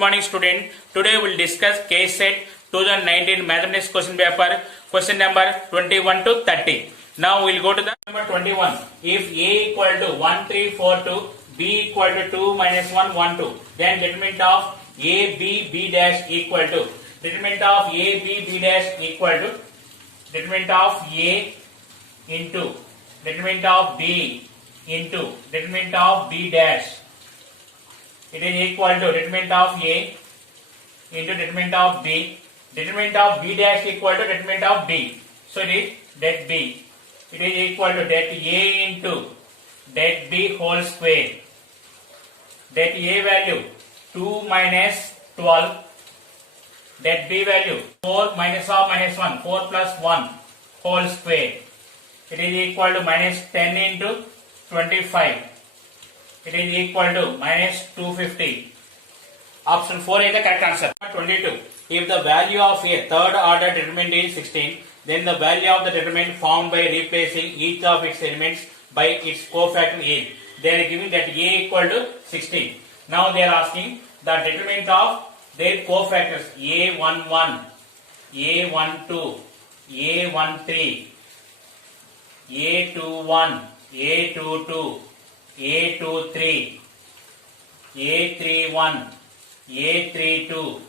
morning student. Today we will discuss case set 2019 mathematics question paper question number 21 to 30. Now we will go to the number 21. If A equal to 1 3 4 2, B equal to 2 minus 1 1 2, then determinant of A B B dash equal to determinant of A B B dash equal to determinant of A into determinant of B into determinant of B dash. It is equal to determinant of A into determinant of B. Determinant of B dash equal to determinant of B. So it is det B. It is equal to det A into det B whole square. Det A value 2 minus 12. Det B value 4 minus of minus 1. 4 plus 1 whole square. It is equal to minus 10 into 25. It is equal to minus 250. Option 4 is the correct answer. 22. If the value of a third order determinant is 16, then the value of the determinant found by replacing each of its elements by its cofactor is. They are giving that A equal to 16. Now they are asking the determinant of their cofactors A11, A12, A13, A21, A22, A23, A31, A32,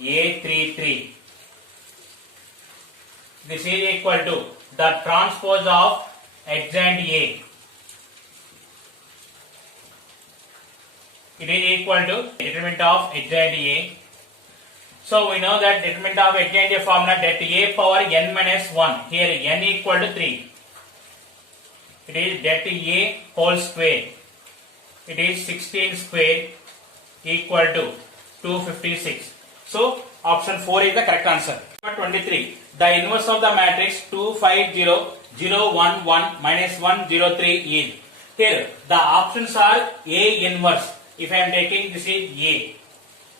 A33. This is equal to the transpose of adjoint A. It is equal to determinant of adjoint A. So we know that determinant of adjoint A formula that A power n minus 1. Here n equal to 3. It is det A whole square. It is 16 square equal to 256. So option 4 is the correct answer. Number 23. The inverse of the matrix 2 5 0 0 1 1 minus 1 0 3 is. Here the options are A inverse. If I am taking this is A.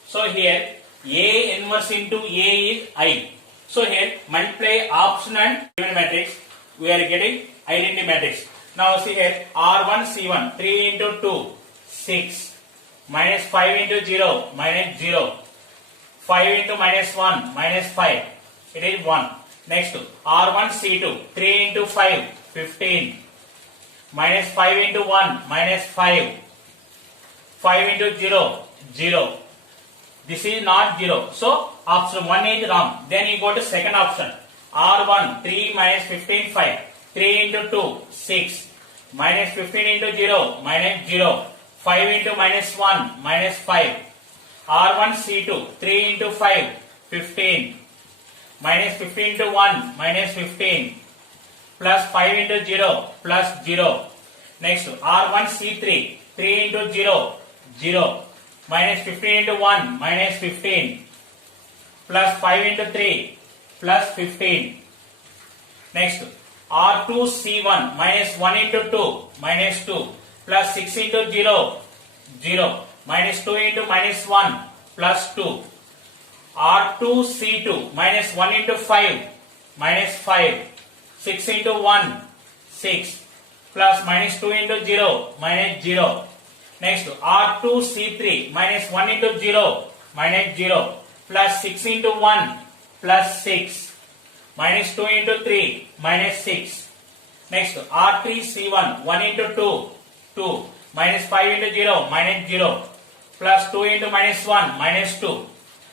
So here A inverse into A is I. So here multiply option and given matrix. We are getting identity matrix. Now see here R1 C1 3 into 2 6 minus 5 into 0 minus 0 5 into minus 1 minus 5 it is 1. Next R1 C2 3 into 5 15 minus 5 into 1 minus 5 5 into 0 0. This is not 0. So option 1 is wrong. Then you go to second option R1 3 minus 15 5 3 into 2 6 minus 15 into 0 minus 0 5 into minus 1 minus 5 R1 C2 3 into 5 15 minus 15 into 1 minus 15 plus 5 into 0 plus 0. Next R1 C3 3 into 0 0 minus 15 into 1 minus 15 plus 5 into 3 plus 15. Next R2 C1 minus 1 into 2 minus 2 plus 6 into 0 0 minus 2 into minus 1 plus 2. R2 C2 minus 1 into 5 minus 5 6 into 1 6 plus minus 2 into 0 minus 0. Next R2 C3 minus 1 into 0 minus 0 plus 6 into 1 plus 6 minus 2 into 3 minus 6. Next R3 C1 1 into 2 2 minus 5 into 0 minus 0 plus 2 into minus 1 minus 2.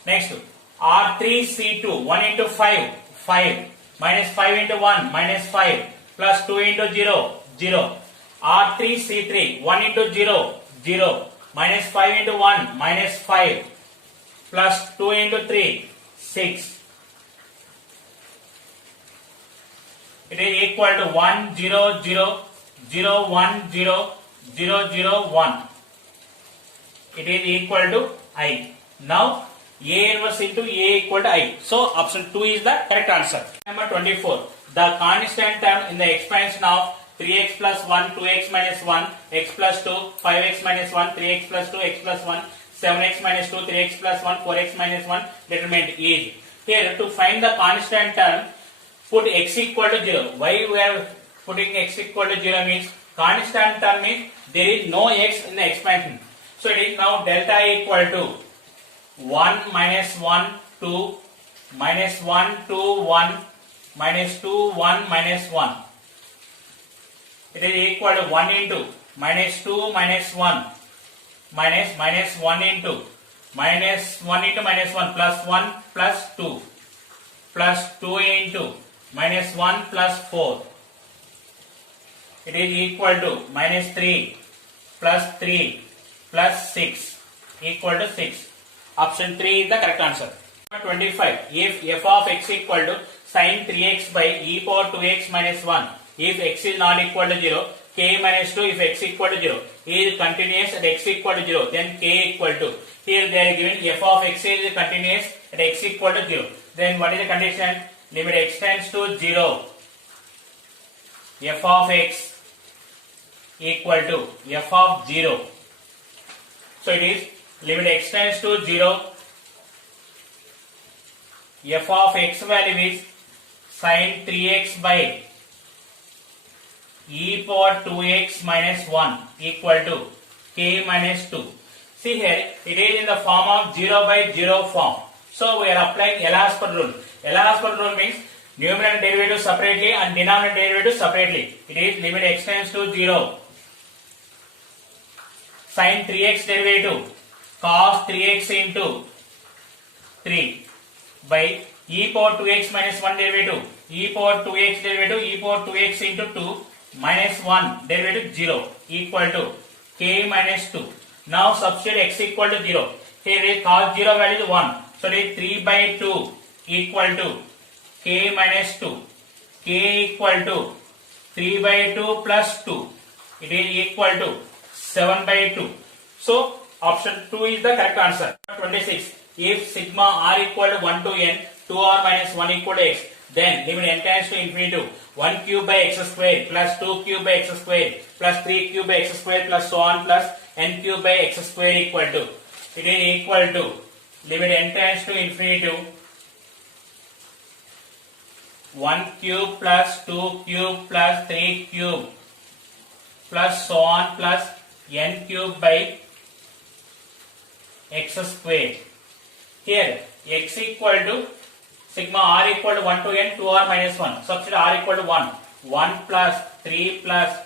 Next R3 C2 1 into 5 5 minus 5 into 1 minus 5 plus 2 into 0 0. R3 C3 1 into 0 0 minus 5 into 1 minus 5 plus 2 into 3 6. It is equal to 1 0 0 0 1 0 0 0 1. It is equal to I. Now A inverse into A equal to I. So option 2 is the correct answer. Number 24. The constant term in the expansion of 3x plus 1 2x minus 1 x plus 2 5x minus 1 3x plus 2 x plus 1 7x minus 2 3x plus 1 4x minus 1 determinant is. Here to find the constant term, put x equal to 0. Why we are putting x equal to 0 means constant term means there is no x in the expansion. So it is now delta equal to 1 minus 1 2 minus 1 2 1 minus 2 1 minus 1. It is equal to 1 into minus 2 minus 1 minus 1 into minus 1 into minus 1 plus 1 plus 2 plus 2 into minus 1 plus 4. It is equal to minus 3 plus 3 plus 6 equal to 6. Option 3 is the correct answer. 25. If f of x equal to sin 3x by e power 2x minus 1, if x is not equal to 0, k minus 2 if x equal to 0, is continuous at x equal to 0, then k equal to, here they are given f of x is continuous at x equal to 0. Then what is the condition? Limit x tends to 0. F of x equal to f of 0. So it is limit x tends to 0. F of x value is sin 3x by e power 2x minus 1 equal to k minus 2. See here, it is in the form of 0 by 0 form. So we are applying L'Hospital rule. L'Hospital rule means numerator derivative separately and denominator derivative separately. It is limit x tends to 0. Sin 3x derivative cos 3x into 3 by e power 2x minus 1 derivative e power 2x derivative e power 2x into 2 minus 1 derivative 0 equal to k minus 2. Now substitute x equal to 0. Here is cos 0 value is 1. So it is 3 by 2 equal to k minus 2. K equal to 3 by 2 plus 2. It is equal to 7 by 2. So option 2 is the correct answer. 26. If sigma r equal to 1 to n, 2r minus 1 equal to x, then limit n tends to infinity to 1 cube by x square plus 2 cube by x square plus 3 cube by x square plus so on plus n cube by x square equal to, it is equal to limit n tends to infinity to 1 cube plus 2 cube plus 3 cube plus so on plus n cube by x square. Here x equal to sigma r equal to 1 to n, 2r minus 1. Substitute r equal to 1. 1 plus 3 plus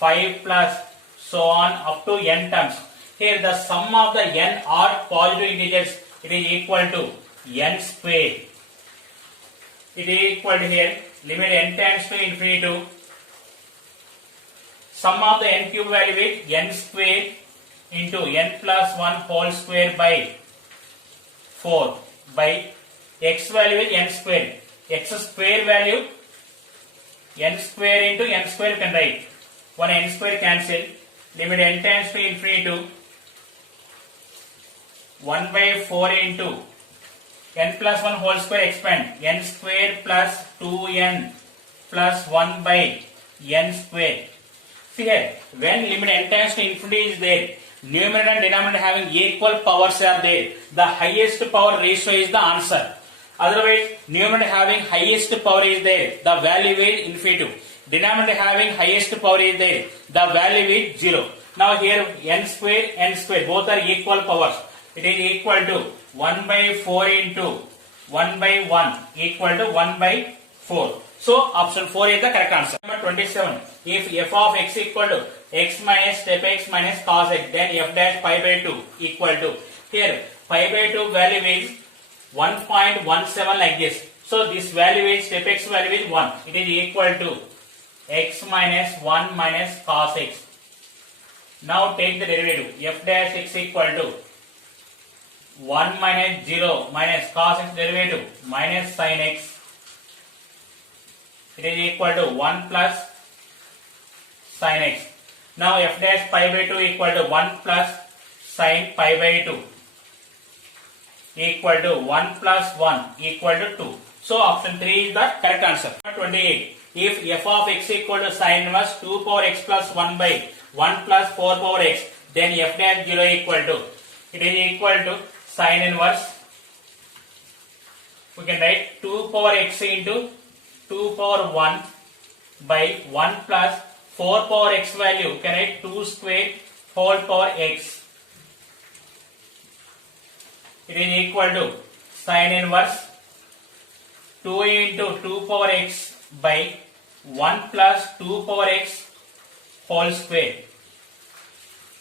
5 plus so on up to n terms. Here the sum of the n are positive integers. It is equal to n square. It is equal to here limit n tends to infinity to sum of the n cube value is n square into n plus 1 whole square by 4 by x value is n square. X square value n square into n square you can write. 1 n square cancel. Limit n tends to infinity to 1 by 4 into n plus 1 whole square expand. N square plus 2n plus 1 by n square. See here, when limit n tends to infinity is there, numerator and denominator having equal powers are there. The highest power ratio is the answer. Otherwise, numerator having highest power is there. The value is infinity. Denominator having highest power is there. The value is 0. Now here n square both are equal powers. It is equal to 1 by 4 into 1 by 1 equal to 1 by 4. So option 4 is the correct answer. Number 27. If f of x equal to x minus step x minus cos x, then f dash pi by 2 equal to, here pi by 2 value is 1.17 like this. So this value is step x value is 1. It is equal to x minus 1 minus cos x. Now take the derivative. F dash x equal to 1 minus 0 minus cos x derivative minus sin x. It is equal to 1 plus sin x. Now f dash pi by 2 equal to 1 plus sin pi by 2 equal to 1 plus 1 equal to 2. So option 3 is the correct answer. 28. If f of x equal to sin inverse 2 power x plus 1 by 1 plus 4 power x, then f dash 0 equal to, it is equal to sin inverse, we can write 2 power x into 2 power 1 by 1 plus 4 power x value, we can write 2 square whole power x. it is equal to sin inverse 2 into 2 power x by 1 plus 2 power x whole square.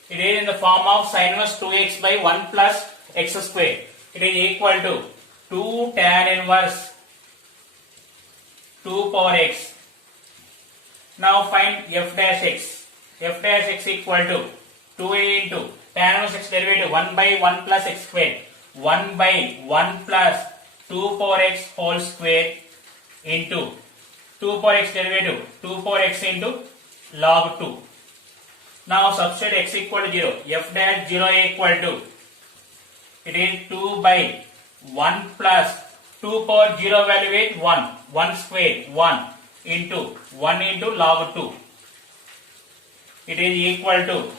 It is in the form of sin inverse 2x by 1 plus x square. It is equal to 2 tan inverse 2 power x. Now find f dash x. F dash x equal to 2 into tan inverse x derivative 1 by 1 plus x square. 1 by 1 plus 2 power x whole square into 2 power x derivative 2 power x into log 2. Now substitute x equal to 0. F dash 0 equal to, it is 2 by 1 plus 2 power 0 value with 1. 1 square 1 into 1 into log 2. It is equal to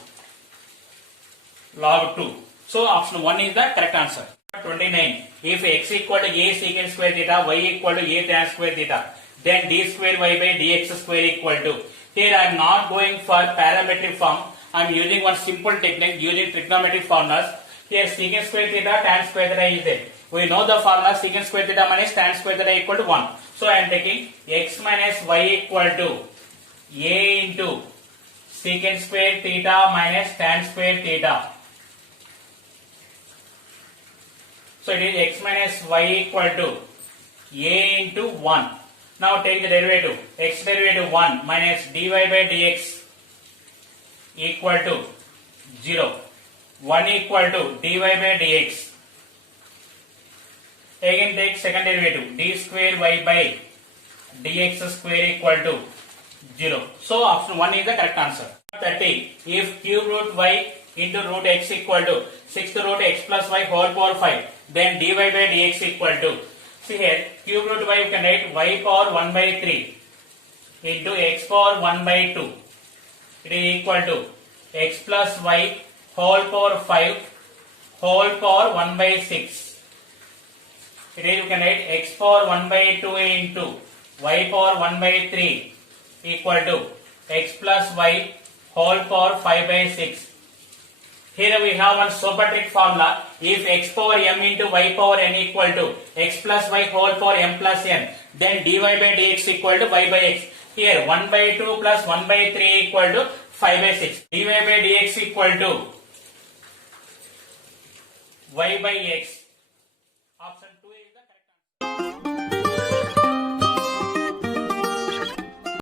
log 2. So option 1 is the correct answer. 29. If x equal to a secant square theta, y equal to a tan square theta, then d square y by dx square equal to. Here I am not going for parametric form. I am using one simple technique using trigonometric formulas. Here secant square theta, tan square theta is there. We know the formula secant square theta minus tan square theta equal to 1. So I am taking x minus y equal to a into secant square theta minus tan square theta. So it is x minus y equal to a into 1. Now take the derivative. X derivative 1 minus dy by dx equal to 0. 1 equal to dy by dx. Again take second derivative. D square y by dx square equal to 0. So option 1 is the correct answer. 30. If cube root y into root x equal to 6th root x plus y whole power 5, then dy by dx equal to, see here, cube root y you can write y power 1 by 3 into x power 1 by 2. It is equal to x plus y whole power 5 whole power 1 by 6. It is, you can write x power 1 by 2 into y power 1 by 3 equal to x plus y whole power 5 by 6. Here we have one super trick formula. If x power m into y power n equal to x plus y whole power m plus n, then dy by dx equal to y by x. Here 1 by 2 plus 1 by 3 equal to 5 by 6. Dy by dx equal to y by x.